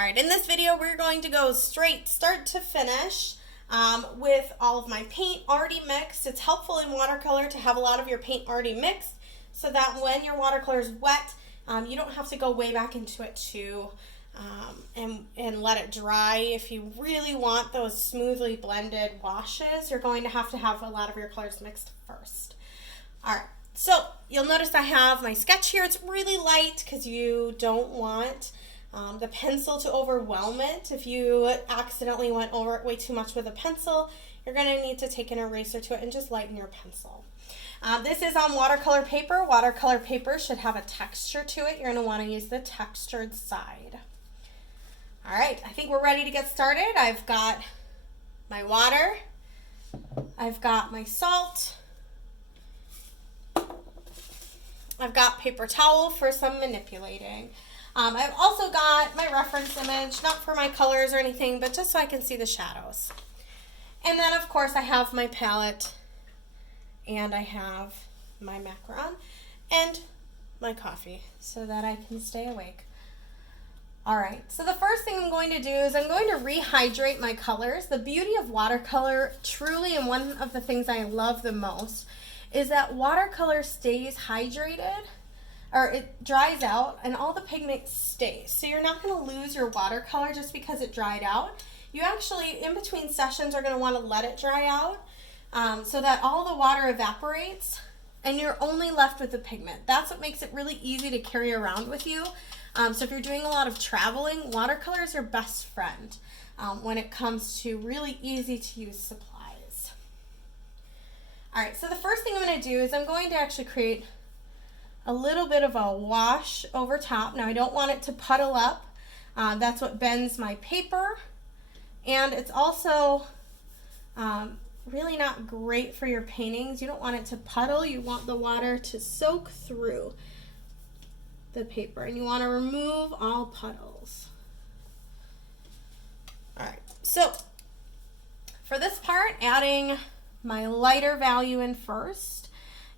All right, in this video, we're going to go straight start to finish with all of my paint already mixed. It's helpful in watercolor to have a lot of your paint already mixed so that when your watercolor is wet, you don't have to go way back into it and let it dry. If you really want those smoothly blended washes, you're going to have a lot of your colors mixed first. All right, so you'll notice I have my sketch here. It's really light because you don't want the pencil to overwhelm it. If you accidentally went over it way too much with a pencil, you're going to need to take an eraser to it and just lighten your pencil. This is on watercolor paper. Watercolor paper should have a texture to it. You're going to want to use the textured side. All right, I think we're ready to get started. I've got my water. I've got my salt. I've got paper towel for some manipulating. I've also got my reference image, not for my colors or anything, but just so I can see the shadows. And then, of course, I have my palette, and I have my macaron, and my coffee so that I can stay awake. All right, so the first thing I'm going to do is I'm going to rehydrate my colors. The beauty of watercolor, truly, and one of the things I love the most, is that watercolor stays hydrated, or it dries out and all the pigment stays. So you're not going to lose your watercolor just because it dried out. You actually, in between sessions, are going to want to let it dry out so that all the water evaporates and you're only left with the pigment. That's what makes it really easy to carry around with you. So if you're doing a lot of traveling, watercolor is your best friend when it comes to really easy to use supplies. All right, so the first thing I'm going to do is I'm going to actually create a little bit of a wash over top. Now I don't want it to puddle up. That's what bends my paper. And it's also really not great for your paintings. You don't want it to puddle. You want the water to soak through the paper. And you want to remove all puddles. All right, so for this part, adding my lighter value in first.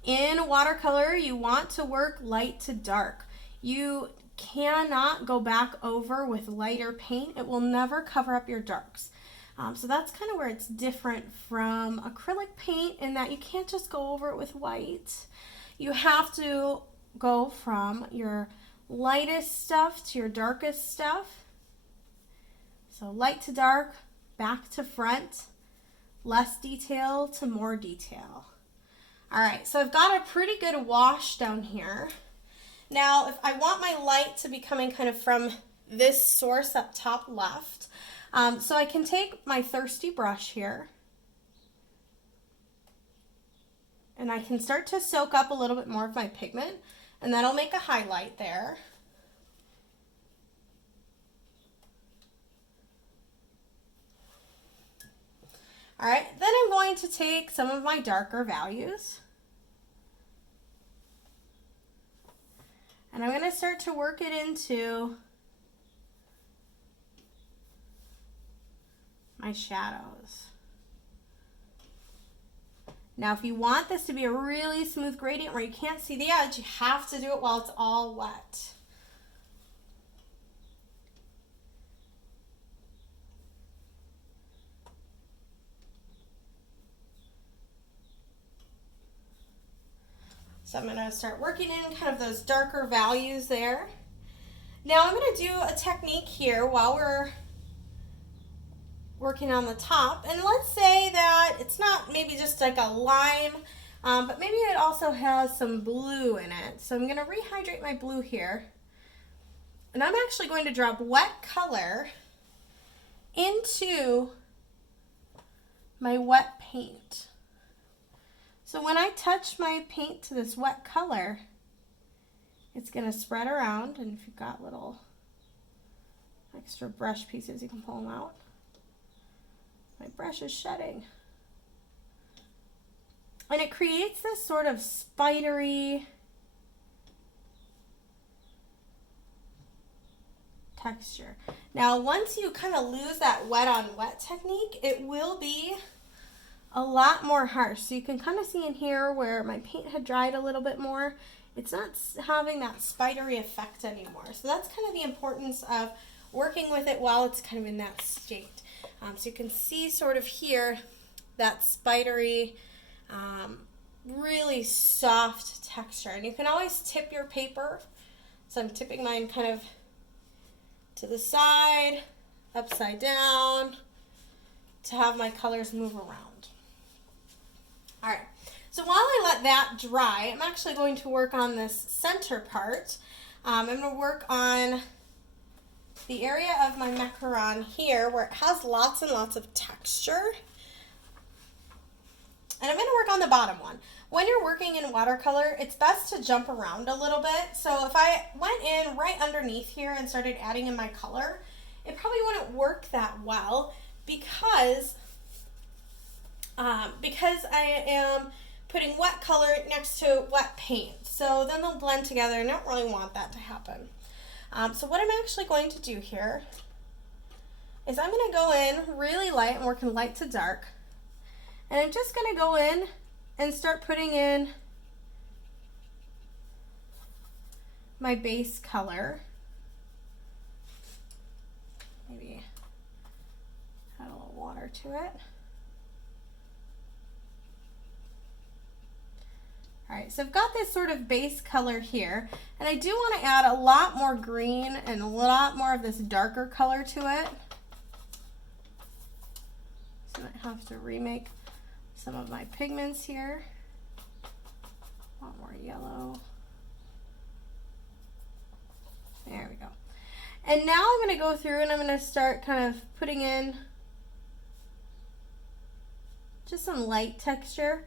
In watercolor, you want to work light to dark. You cannot go back over with lighter paint. It will never cover up your darks. So that's kind of where it's different from acrylic paint in that you can't just go over it with white. You have to go from your lightest stuff to your darkest stuff. So light to dark, back to front, less detail to more detail. All right, so I've got a pretty good wash down here. Now, if I want my light to be coming kind of from this source up top left, so I can take my thirsty brush here, and I can start to soak up a little bit more of my pigment, and that'll make a highlight there. All right, then I'm going to take some of my darker values. And I'm going to start to work it into my shadows. Now, if you want this to be a really smooth gradient where you can't see the edge, you have to do it while it's all wet. So I'm going to start working in kind of those darker values there. Now I'm going to do a technique here while we're working on the top. And let's say that it's not maybe just like a lime, but maybe it also has some blue in it. So I'm going to rehydrate my blue here. And I'm actually going to drop wet color into my wet paint. So when I touch my paint to this wet color, it's going to spread around, and if you've got little extra brush pieces, you can pull them out. My brush is shedding. And it creates this sort of spidery texture. Now, once you kind of lose that wet on wet technique, it will be a lot more harsh. So you can kind of see in here where my paint had dried a little bit more. It's not having that spidery effect anymore. So that's kind of the importance of working with it while it's kind of in that state. So you can see sort of here that spidery, really soft texture. And you can always tip your paper. So I'm tipping mine kind of to the side, upside down, to have my colors move around. All right, so while I let that dry, I'm actually going to work on this center part. I'm going to work on the area of my macaron here where it has lots and lots of texture. And I'm going to work on the bottom one. When you're working in watercolor, it's best to jump around a little bit. So if I went in right underneath here and started adding in my color, it probably wouldn't work that well because I am putting wet color next to wet paint. So then they'll blend together, and I don't really want that to happen. So what I'm actually going to do here is I'm going to go in really light. I'm working light to dark. And I'm just going to go in and start putting in my base color. Maybe add a little water to it. All right, so I've got this sort of base color here, and I do want to add a lot more green and a lot more of this darker color to it. So I might have to remake some of my pigments here. A lot more yellow. There we go. And now I'm going to go through and I'm going to start kind of putting in just some light texture.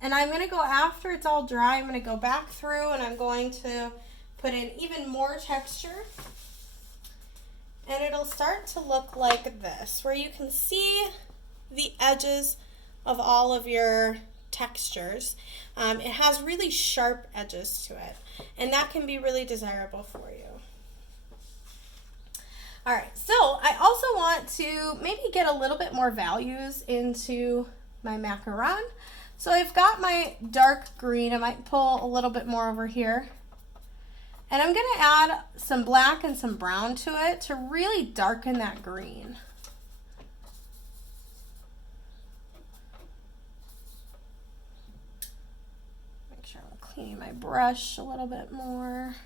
And I'm going to go, after it's all dry, I'm going to go back through and I'm going to put in even more texture. And it'll start to look like this, where you can see the edges of all of your textures. It has really sharp edges to it, and that can be really desirable for you. All right, so I also want to maybe get a little bit more values into my macaron. So I've got my dark green. I might pull a little bit more over here. And I'm going to add some black and some brown to it to really darken that green. Make sure I'm cleaning my brush a little bit more.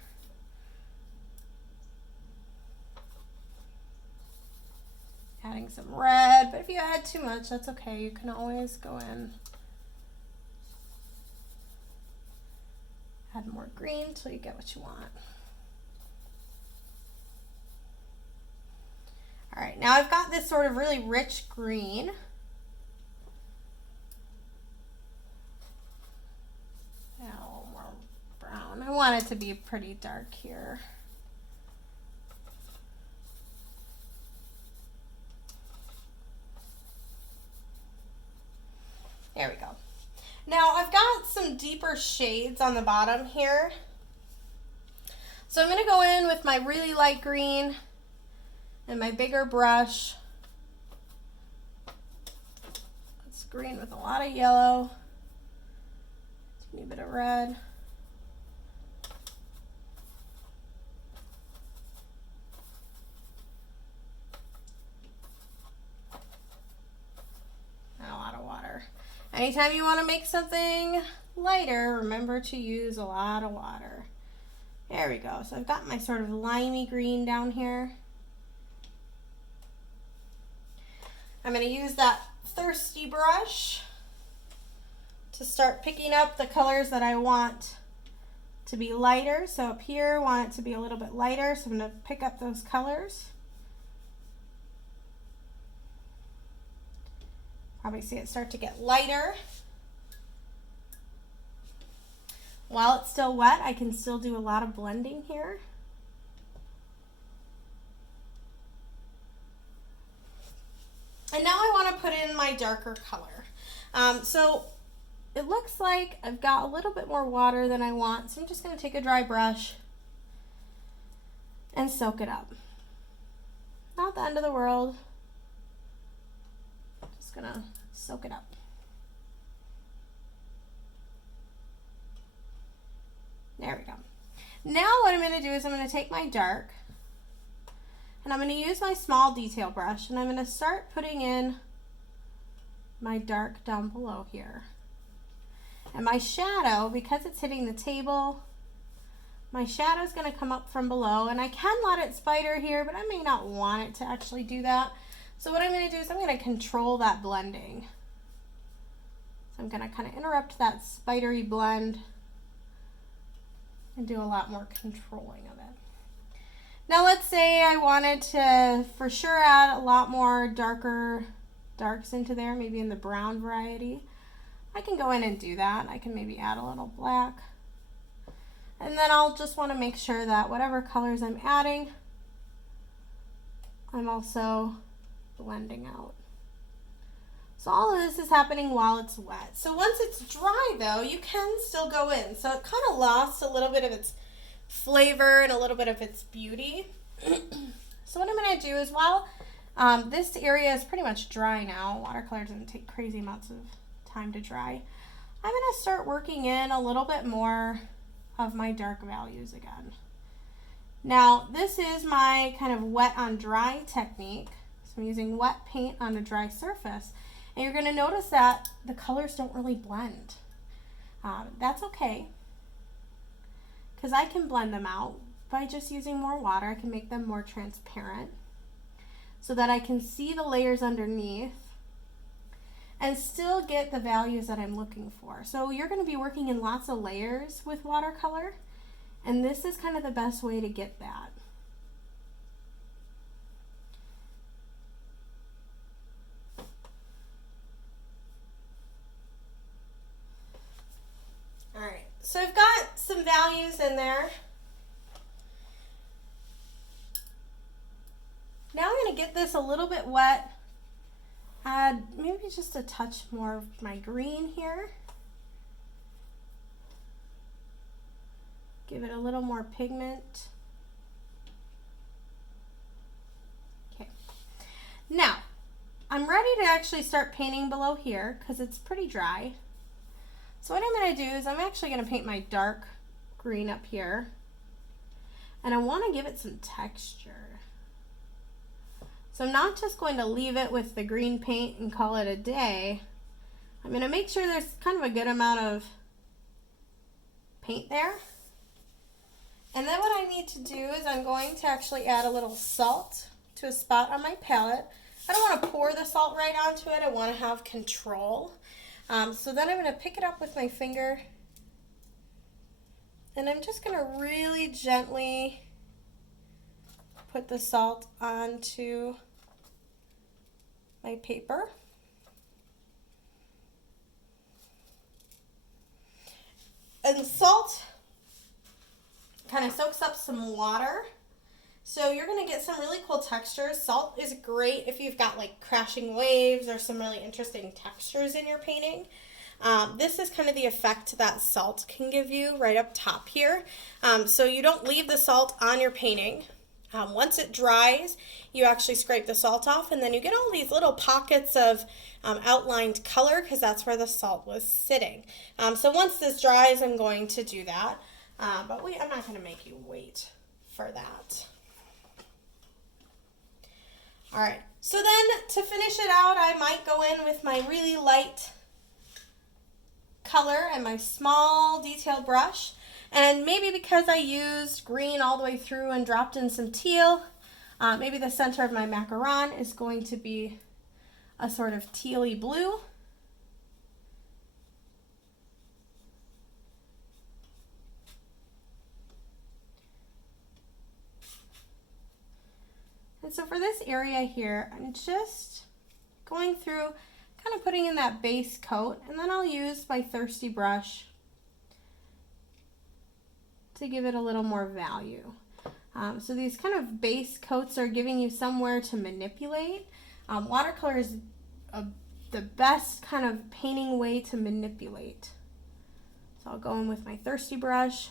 Adding some red, but if you add too much, that's okay. You can always go in. Add more green until you get what you want. All right, now I've got this sort of really rich green. Add a little more brown. I want it to be pretty dark here. There we go. Now I've got some deeper shades on the bottom here. So I'm going to go in with my really light green and my bigger brush. It's green with a lot of yellow. A bit of red. And a lot of water. Anytime you want to make something lighter, remember to use a lot of water. There we go. So I've got my sort of limey green down here. I'm going to use that thirsty brush to start picking up the colors that I want to be lighter. So up here, I want it to be a little bit lighter, so I'm going to pick up those colors. Probably see it start to get lighter. While it's still wet, I can still do a lot of blending here. And now I want to put in my darker color. So it looks like I've got a little bit more water than I want, so I'm just going to take a dry brush and soak it up. Not the end of the world. Just going to soak it up. There we go. Now what I'm going to do is I'm going to take my dark And I'm going to use my small detail brush, and I'm going to start putting in my dark down below here. And my shadow, because it's hitting the table, my shadow is going to come up from below, and I can let it spider here, but I may not want it to actually do that. So what I'm going to do is I'm going to control that blending. So I'm going to kind of interrupt that spidery blend and do a lot more controlling of it. Now let's say I wanted to for sure add a lot more darks into there, maybe in the brown variety. I can go in and do that. I can maybe add a little black. And then I'll just want to make sure that whatever colors I'm adding, I'm also blending out. So all of this is happening while it's wet. So once it's dry though, you can still go in. So it kind of lost a little bit of its flavor and a little bit of its beauty. So what I'm going to do is while this area is pretty much dry now, watercolor doesn't take crazy amounts of time to dry, I'm going to start working in a little bit more of my dark values again. Now this is my kind of wet on dry technique. So I'm using wet paint on a dry surface, and you're going to notice that the colors don't really blend. That's okay, because I can blend them out by just using more water. I can make them more transparent so that I can see the layers underneath and still get the values that I'm looking for. So you're going to be working in lots of layers with watercolor, and this is kind of the best way to get that. All right, so I've got some values in there. Now I'm going to get this a little bit wet. Add maybe just a touch more of my green here. Give it a little more pigment. Okay. Now, I'm ready to actually start painting below here because it's pretty dry. So what I'm going to do is I'm actually going to paint my dark green up here. And I want to give it some texture. So I'm not just going to leave it with the green paint and call it a day. I'm going to make sure there's kind of a good amount of paint there. And then what I need to do is I'm going to actually add a little salt to a spot on my palette. I don't want to pour the salt right onto it. I want to have control. So then I'm going to pick it up with my finger, and I'm just going to really gently put the salt onto my paper. And salt kind of soaks up some water, so you're going to get some really cool textures. Salt is great if you've got like crashing waves or some really interesting textures in your painting. This is kind of the effect that salt can give you right up top here. So you don't leave the salt on your painting. Once it dries, you actually scrape the salt off, and then you get all these little pockets of outlined color because that's where the salt was sitting. So once this dries, I'm going to do that, but I'm not going to make you wait for that. All right, so then to finish it out, I might go in with my really light color and my small detail brush. And maybe because I used green all the way through and dropped in some teal, maybe the center of my macaron is going to be a sort of tealy blue. And so for this area here, I'm just going through, kind of putting in that base coat, and then I'll use my thirsty brush to give it a little more value. So these kind of base coats are giving you somewhere to manipulate. Watercolor is the best kind of painting way to manipulate. So I'll go in with my thirsty brush,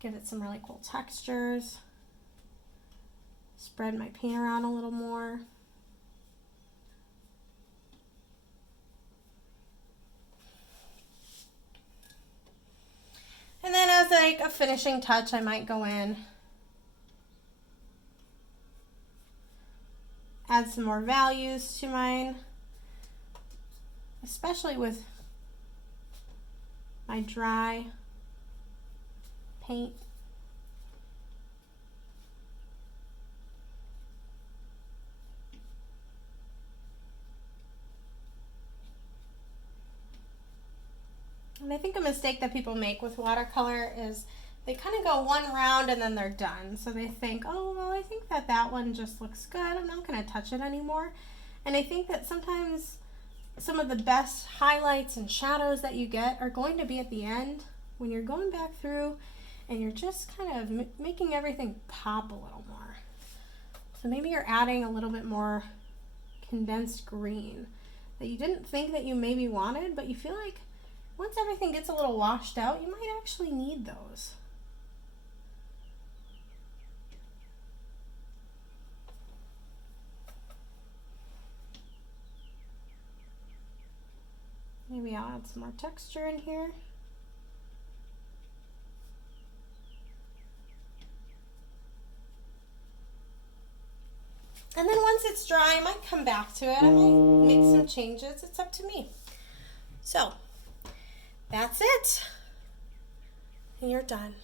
give it some really cool textures, spread my paint around a little more. And then as like a finishing touch, I might go in add some more values to mine, especially with my dry paint. And I think a mistake that people make with watercolor is they kind of go one round and then they're done. So they think, oh, well, I think that that one just looks good. I'm not going to touch it anymore. And I think that sometimes some of the best highlights and shadows that you get are going to be at the end when you're going back through and you're just kind of making everything pop a little more. So maybe you're adding a little bit more condensed green that you didn't think that you maybe wanted, but you feel like once everything gets a little washed out, you might actually need those. Maybe I'll add some more texture in here. And then once it's dry, I might come back to it. I might make some changes. It's up to me. So that's it. And you're done.